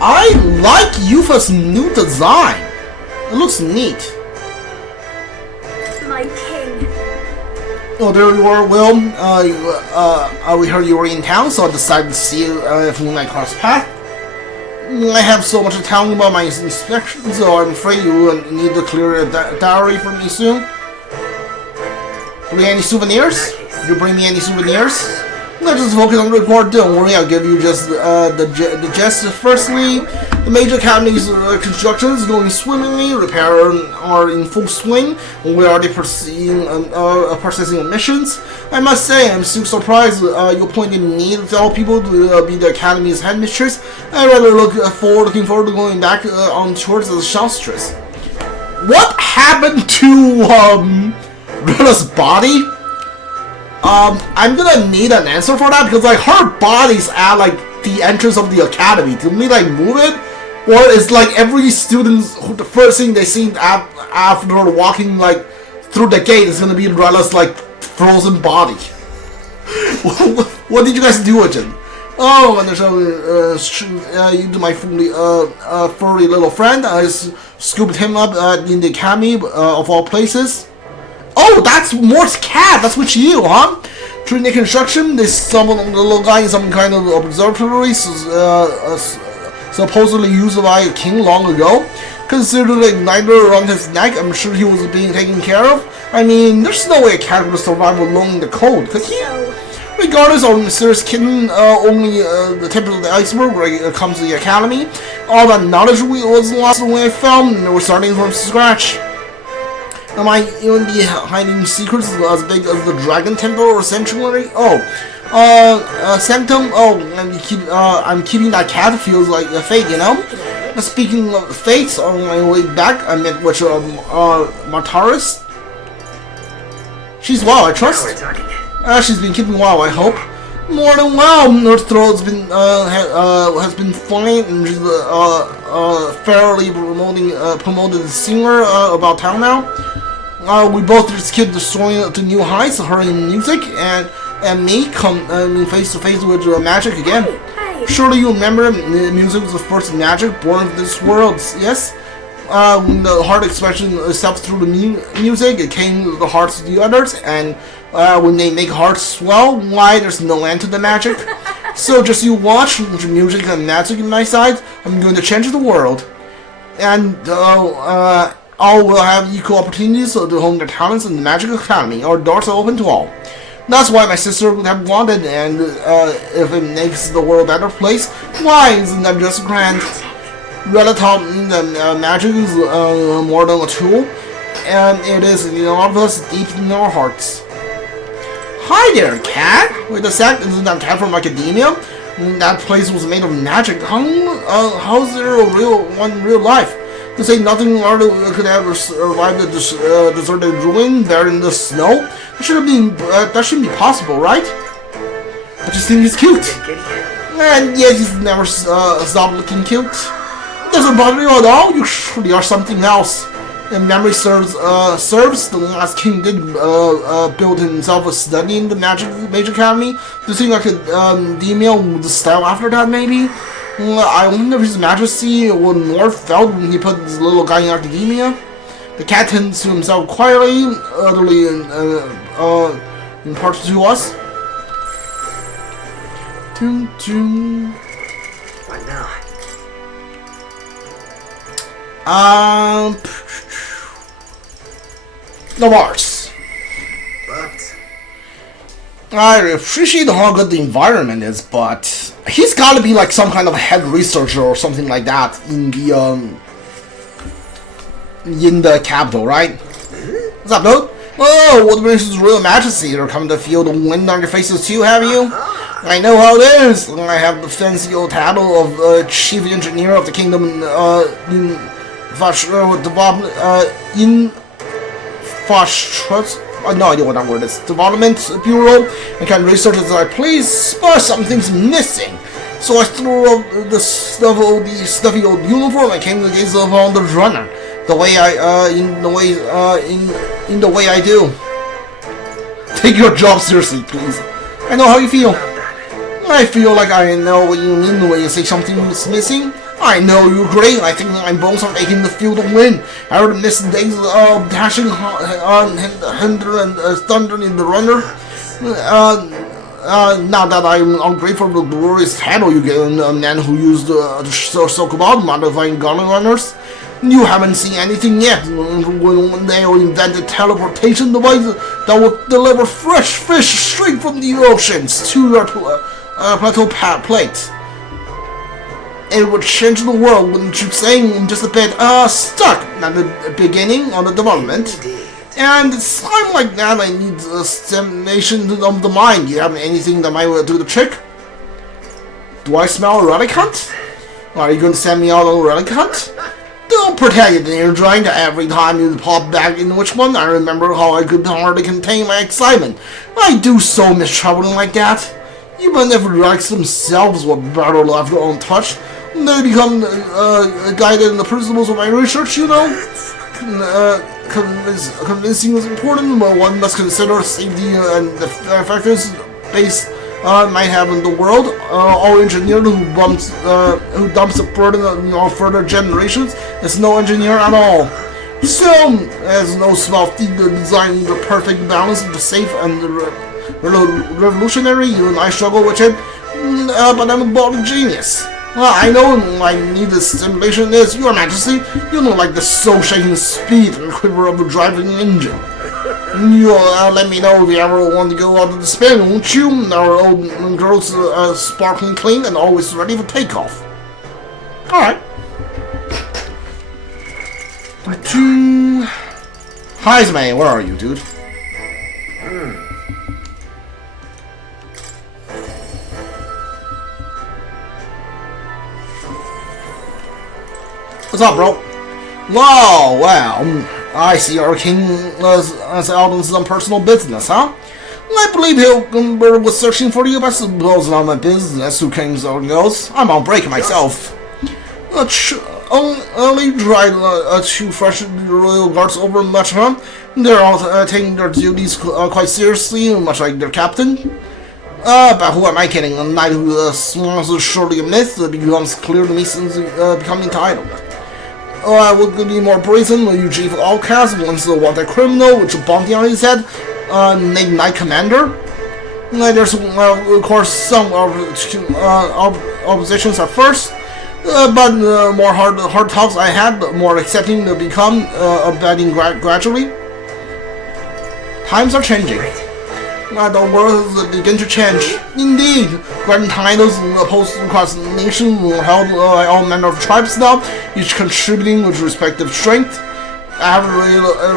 I like Yufa's new design. It looks neat. My king. Oh, there you are, Will. We heard you were in town, so I decided to see you if we might cross path. I have so much to tell you about my inspection, so I'm afraid you will need to clear a diary for me soon. Bring any souvenirs? Did you bring me any souvenirs? Let's just focus on the report. Don't worry, I'll give you just the gist. Firstly, the major academy's construction is going swimmingly. Repairs are in full swing. We're already processing missions. I must say, I'm still surprised you appointed me to tell people to be the academy's headmistress. I rather looking forward to going back on tours as a shopstress. What happened to Rilla's body? I'm gonna need an answer for that because like her body's at like the entrance of the academy. Do we like move it, or is like every student the first thing they see after walking like through the gate is gonna be Rilla's like frozen body? What did you guys do with it? Oh, and you do my furry little friend. I scooped him up in the academy of all places. Oh, that's Morse cat. That's what you, huh? During the construction, they stumbled on the little guy in some kind of observatory, supposedly used by a king long ago. Considering the igniter around his neck, I'm sure he was being taken care of. I mean, there's no way a cat would survive alone in the cold, could he? Regardless of mysterious kitten, only the tip of the iceberg when it comes to the academy. All that knowledge was lost when I fell, and we're starting from scratch. Am I even be hiding secrets as big as the Dragon Temple or Sanctuary? Oh, Sanctum. Oh, I'm keeping that cat. Feels like a fate, you know. Speaking of fates, on my way back, I met with Martaris. She's well, I trust. She's been keeping well, I hope. More than well. Her throat's been has been fine, and she's fairly promoted singer about town now. We both just keep soaring to new heights. Her in music and me come face to face with magic again. Surely you remember music was the first magic born of this world. Yes. When the heart expression steps through the music, it came to the hearts of the others, and when they make hearts swell, why there's no end to the magic. So just you watch music and magic in my side. I'm going to change the world, and all will have equal opportunities to hone their talents in the Magic Academy. Our doors are open to all. That's why my sister would have wanted, and if it makes the world a better place, why isn't that just grand? Rella taught me that magic is more than a tool, and it is in all of us deep in our hearts. Hi there, cat! Wait a sec, isn't that cat from academia? That place was made of magic. How's there a real life? To say nothing could ever survive the deserted ruin there in the snow? That shouldn't be possible, right? I just think he's cute. And yet he's never stopped looking cute. Doesn't bother you at all? You surely are something else. If memory serves, the last king did build himself a study in the Magic Academy. Do you think I could demean the style after that, maybe? I wonder if His Majesty what North felt when he put this little guy in academia. The cat tends to himself quietly, utterly imparted to us. What now? The Mars. But I appreciate how good the environment is, but he's gotta be like some kind of head researcher or something like that in the capital, right? What's up, dude? Oh, what brings His Royal Majesty? You're coming to feel the wind on your faces too, have you? I know how it is. I have the fancy old title of Chief Engineer of the Kingdom in no idea what that word is. Development Bureau. I can research as I please, but something's missing. So I threw up the stuffy old uniform. I came to gaze upon the runner. The way I do. Take your job seriously, please. I know how you feel. I feel like I know what you mean when you say something is missing. I know you're great. I think my bones are aching to feel the wind. I reminisce days of dashing on hinder and thunder in the runner. Now that I'm ungrateful for the glorious title you get a man who used so-called modifying garment runners. You haven't seen anything yet. When they will invent a teleportation device that will deliver fresh fish straight from the oceans to your plateau plate. It would change the world, wouldn't you say? Just a bit stuck at the beginning of the development. And it's time like that I need a stimulation of the mind. You have anything that might do the trick? Do I smell a relic hunt? Are you going to send me out on a relic hunt? Don't pretend it in your drink every time you pop back in which one. I remember how I could hardly contain my excitement. I do so miss traveling like that. Even if relics themselves were better left untouched, they become guided in the principles of my research, you know. Convincing is important, but one must consider safety and the factors based might have in the world. All engineer who dumps a burden on further generations is no engineer at all. Still, there's no small feat to design the perfect balance of the safe and the revolutionary. You and I struggle with it, but I'm a bald genius. I know I need the stimulation is, Your Majesty. You know, like the soul-shaking speed and quiver of the driving engine. You'll let me know if you ever want to go out of the spin, won't you? Our old girl's sparkling clean and always ready for takeoff. Alright. Heisman, where are you, dude? What's up, bro? Whoa, wow. I see our king is out on some personal business, huh? I believe Hilgenberg was searching for you, but I suppose not my business who comes or goes. I'm on break myself. Only tried to freshen the royal guards over much, huh? They're all taking their duties quite seriously, much like their captain. But who am I kidding? A knight who swans is surely a myth. It becomes clear to me since becoming titled. I will be more brazen when you chief outcast once the wanted criminal with a bounty on his head, named Knight Commander. There's, of course, some oppositions at first, but the more hard talks I had, the more accepting they become, abetting gradually. Times are changing. The world has begun to change. Indeed, grand titles posted across the nation were held by all manner of tribes now, each contributing with respective strength. I have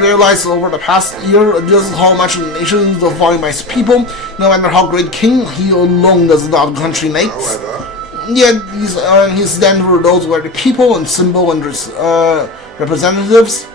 realized over the past year just how much the nation is defined by its people, no matter how great king he alone does not country makes. Yet he stands for those were the people and symbol and representatives.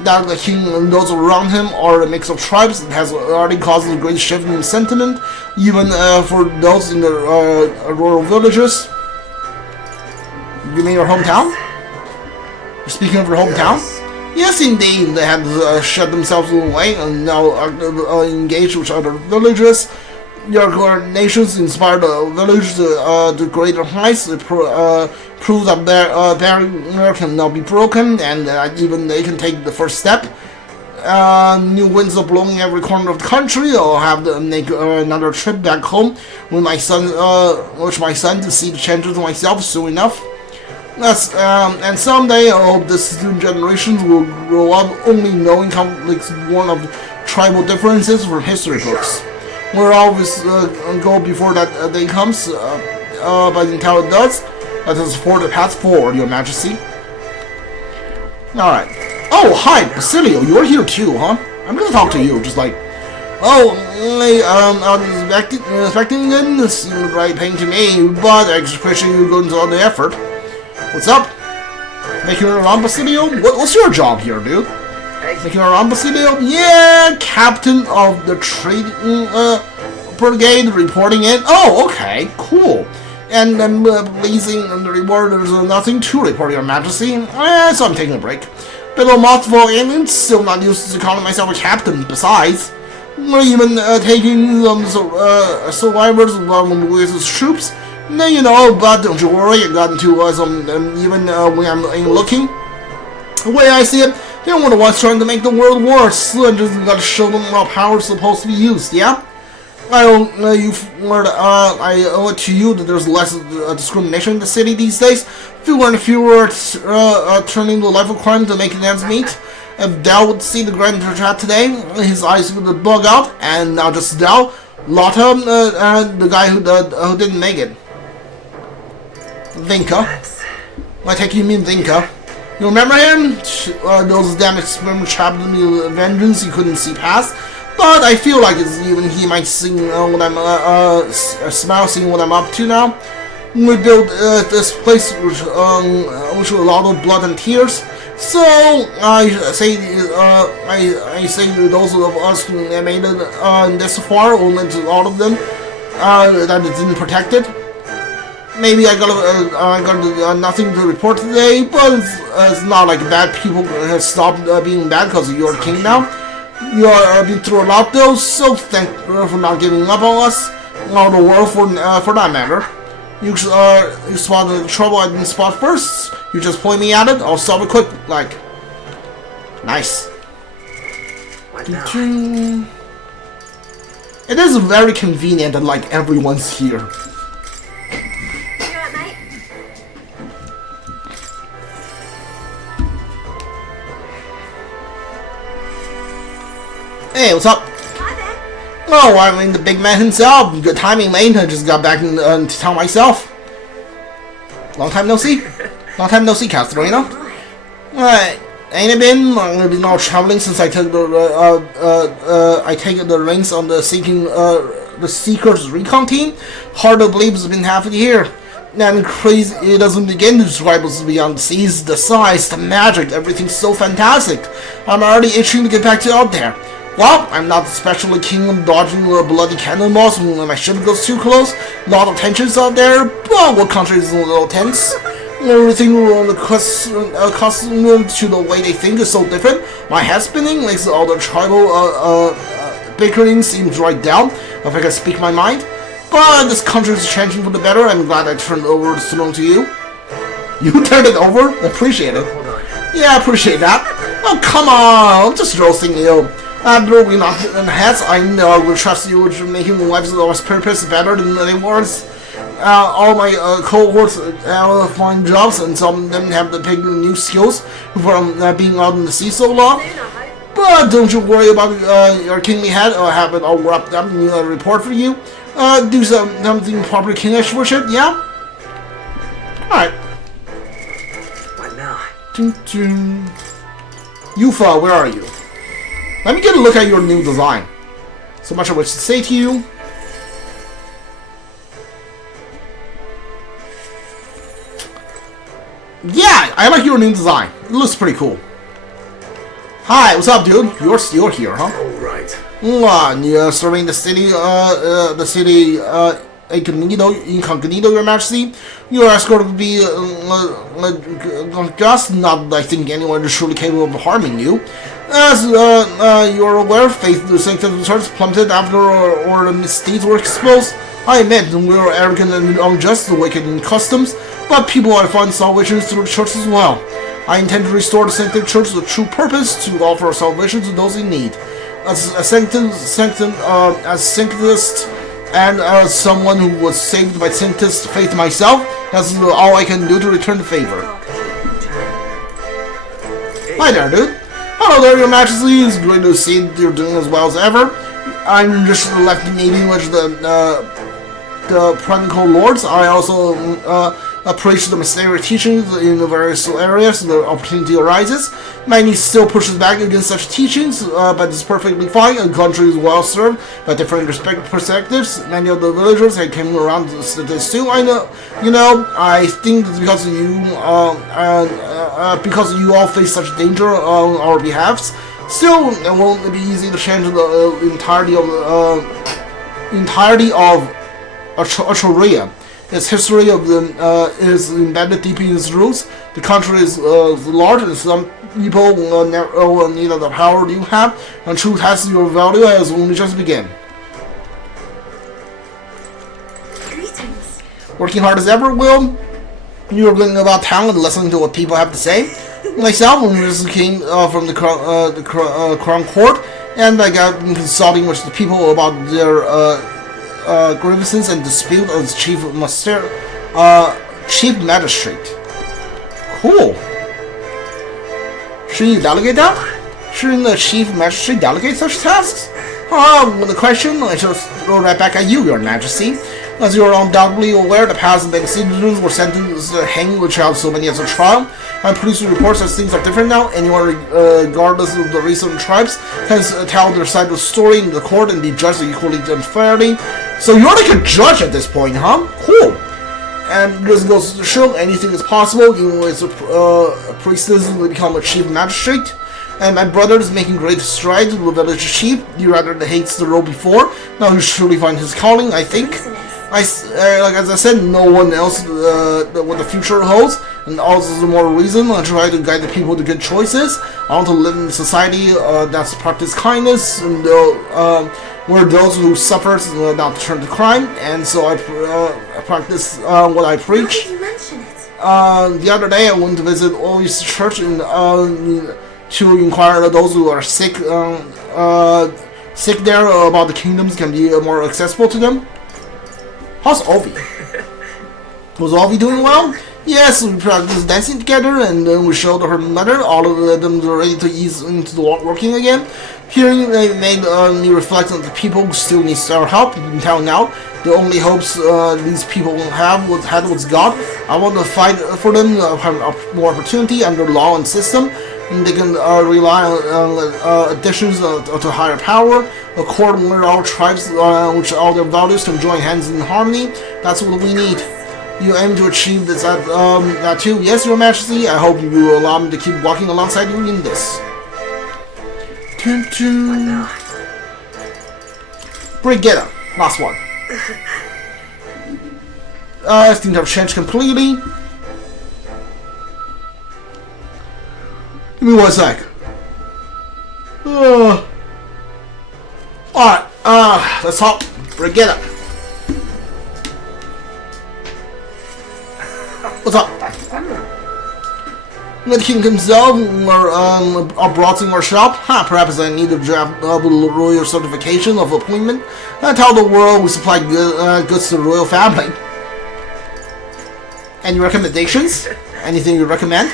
That the king and those around him are a mix of tribes that has already caused a great shift in sentiment, even for those in the rural villages. You mean your hometown? You're speaking of your hometown? Yes, indeed. They had shut themselves away and now are engaged with other villages. Your nations inspired the village to greater heights. They prove that their barrier can now be broken, and even they can take the first step. New winds are blowing every corner of the country. I'll have to make another trip back home with my son, to see the changes myself soon enough. And someday I hope this new generation will grow up only knowing conflicts born of tribal differences from history books. We'll always go before that day comes, but until it does, let us forge the path forward, Your Majesty. Alright. Oh, hi, Basilio, you're here too, huh? I'm gonna talk to you, just like... Oh, I was expecting it, this seemed right pain to me, but I appreciate you going to all the effort. What's up? Making it around, Basilio? What's your job here, dude? Making around, Basilio? Yeah, captain of the trading brigade, reporting in. Oh, okay, cool. And then pleasing and the reward, there's nothing to report, Your Majesty. So I'm taking a break. Bit of multiple aliens, still not used to calling myself a captain. Besides, we're even taking some survivors along with his troops. No, you know, but don't you worry, I got into some, even when I'm ain't looking. The way I see it, they were the ones trying to make the world worse, so I just gotta show them how power's supposed to be used, yeah? I owe it to you that there's less discrimination in the city these days. Fewer and fewer turning to life of crime to make ends meet. If Dal would see the grand chat today, his eyes would bug out, and not just Dal, Lotta, the guy who didn't make it. Vinka. I take you mean Vinka. You remember him? Those damn experiments trapped in the vengeance he couldn't see past. But I feel like even he might sing when I'm smile seeing what I'm up to now. We built this place with a lot of blood and tears. So I say to those of us who made it this far, only to all of them that it didn't protect it. Maybe I got nothing to report today, but it's not like bad people have stopped being bad because you're king now. You are been through a lot though, so thank you for not giving up on us, or the world for that matter. You spotted the trouble I didn't spot first. You just point me at it, I'll solve it quick, like. Nice. It is very convenient that like everyone's here. Hey, what's up? Hi there. Oh, I mean the big man himself. Good timing, mate. I just got back to town myself. Long time no see. Long time no see, Katsura, you know? Ain't it been? I've been all traveling since I took the reins on the Seekers recon team. Hard to believe it's been half a year. And crazy, it doesn't begin to describe what's beyond the seas, the size, the magic, everything's so fantastic. I'm already itching to get back to out there. Well, I'm not especially keen on dodging bloody cannonballs when my ship goes too close. A lot of tensions out there, but what country is a little tense? Everything accustomed to the way they think is so different. My head spinning makes all the tribal bickering seems right down, if I can speak my mind. But this country is changing for the better. I'm glad I turned over the throne to you. You turned it over? Appreciate it. Yeah, I appreciate that. Oh, come on, I'm just roasting you. After we knocked in the heads, I know I will trust you with making the lives of our purpose better than they were. All my cohorts find jobs, and some of them have to pick new skills from being out in the sea so long. But don't you worry about your kingly head. I'll have it all wrapped up in a report for you. Do something proper kingish for shit, yeah? Alright. What now? Yufa, where are you? Let me get a look at your new design. So much of which to say to you. Yeah, I like your new design. It looks pretty cool. Hi, what's up, dude? You're still here, huh? Alright. You're serving the city, incognito, your majesty. Your escort would be, just not, I think, anyone is truly capable of harming you. As you're aware, faith in the sanctity of the church plummeted after our misdeeds were exposed. I admit we were arrogant and unjust, wicked in customs, but people I find salvation through the church as well. I intend to restore the sanctity of the church to the true purpose, to offer salvation to those in need. As a sanctist, and as someone who was saved by sanctist faith myself, that's all I can do to return the favor. Hi there, dude. Hello there, your majesty. It's great to see you're doing as well as ever. I'm just left meeting with the practical lords. I also preach the mysterious teachings in the various areas the opportunity arises. Many still pushes back against such teachings, but it's perfectly fine. The country is well served by different perspectives. Many of the villagers that came around to this too. I know, I think it's because you all face such danger on our behalves. Still, it won't be easy to change the entirety of Euchronia. Its history of is embedded deep in its roots. The country is large, and some people will need the power you have, and true test your value has only just begun. Greetings. Working hard as ever, Will? You're going about town and listening to what people have to say? Myself, when this came from the crown court, and I got consulting with the people about their grievances and dispute as chief magistrate. Cool. Should you delegate that? Shouldn't the chief magistrate delegate such tasks? With the question, I shall throw right back at you, Your Majesty. As you are undoubtedly aware, the past many citizens were sentenced to hang without so many as a trial. I'm producing reports that things are different now. Anyone, regardless of the recent tribes, can tell their side of the story in the court and be judged equally unfairly. So you're like a judge at this point, huh? Cool. And this goes to show anything is possible, even as a priestess will become a chief magistrate. And my brother is making great strides with the village chief. He rather hates the role before. Now he surely find his calling, I think. As I said, no one else what the future holds, and also the more reason I try to guide the people to good choices. I want to live in a society that's practice kindness, and where those who suffer not turn to crime, and so I practice what I preach. The other day I went to visit Ollie's church and to inquire of those who are sick there about the kingdoms can be more accessible to them. How's Ovi? Was Ovi doing well? Yes, we practiced dancing together, and then we showed her mother. All of them were ready to ease into the working again. Hearing they made me reflect on the people who still need our help in town now. The only hopes these people had was God. I want to fight for them to have more opportunity under law and system. And they can rely on additions to higher power, a court where all tribes, which all their values can join hands in harmony. That's what we need. You aim to achieve this that too. Yes, Your Majesty. I hope you will allow me to keep walking alongside you in this. Brigetta, last one. Things have changed completely. Give me 1 sec. Alright, let's talk. Brigetta. What's up? The king himself are brought in our shop. Perhaps I need to draft up a royal certification of appointment and tell the world we supply goods to the royal family. Any recommendations? Anything you recommend?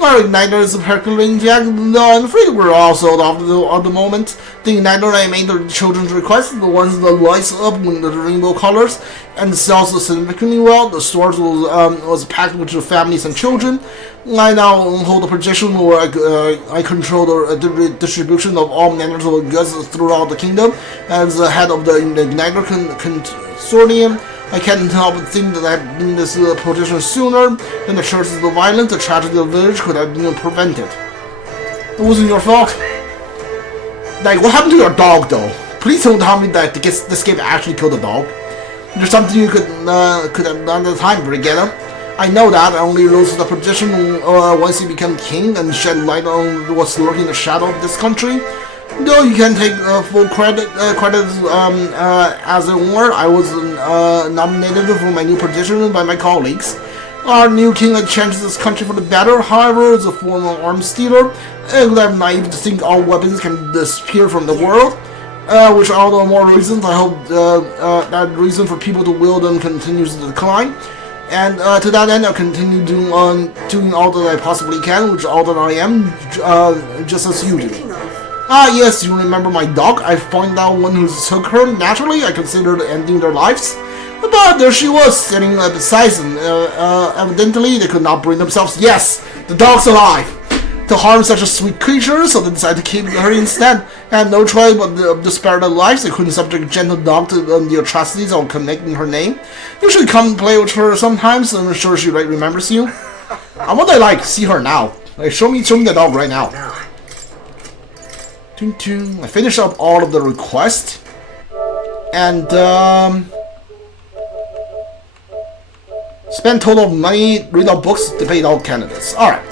Our igniter is a Herculean Jack. No, I'm afraid we're all sold off at the moment. The igniter I made the children's request, the ones that lights up with the rainbow colors, and sells significantly well. The stores was packed with your families and children. I now hold a position where I control the distribution of all manners of goods throughout the kingdom. As the head of the igniter consortium, I can't help but think that I'd been in this position sooner. Than the churches of violence, the tragedy of the village could have been prevented. It wasn't your fault. Like, what happened to your dog, though? Please don't tell me that this game actually killed the dog. There's something you could have done at the time, Brigetta. I know that. I only rose the position once you became king and shed light on what's lurking in the shadow of this country. Though you can take full credit as it were, I was nominated for my new position by my colleagues. Our new king had changed this country for the better. However, as a former arms dealer, I'm naive to think all weapons can disappear from the world. Which all the more reasons I hope that reason for people to wield them continues to decline. And to that end, I'll continue doing all that I possibly can, which all that I am, just as you do. Yes, you remember my dog? I found out one who took her. Naturally, I considered ending their lives. But there she was, sitting beside them. Evidently, they could not bring themselves, yes, the dog's alive, to harm such a sweet creature, so they decided to keep her instead. And no choice but to spare their lives. They couldn't subject a gentle dog to the atrocities of connecting her name. You should come and play with her sometimes, and I'm sure she remembers you. I want to, see her now. Show me the dog right now. I finished up all of the requests. And, spend total of money, read all books, debate all candidates. Alright.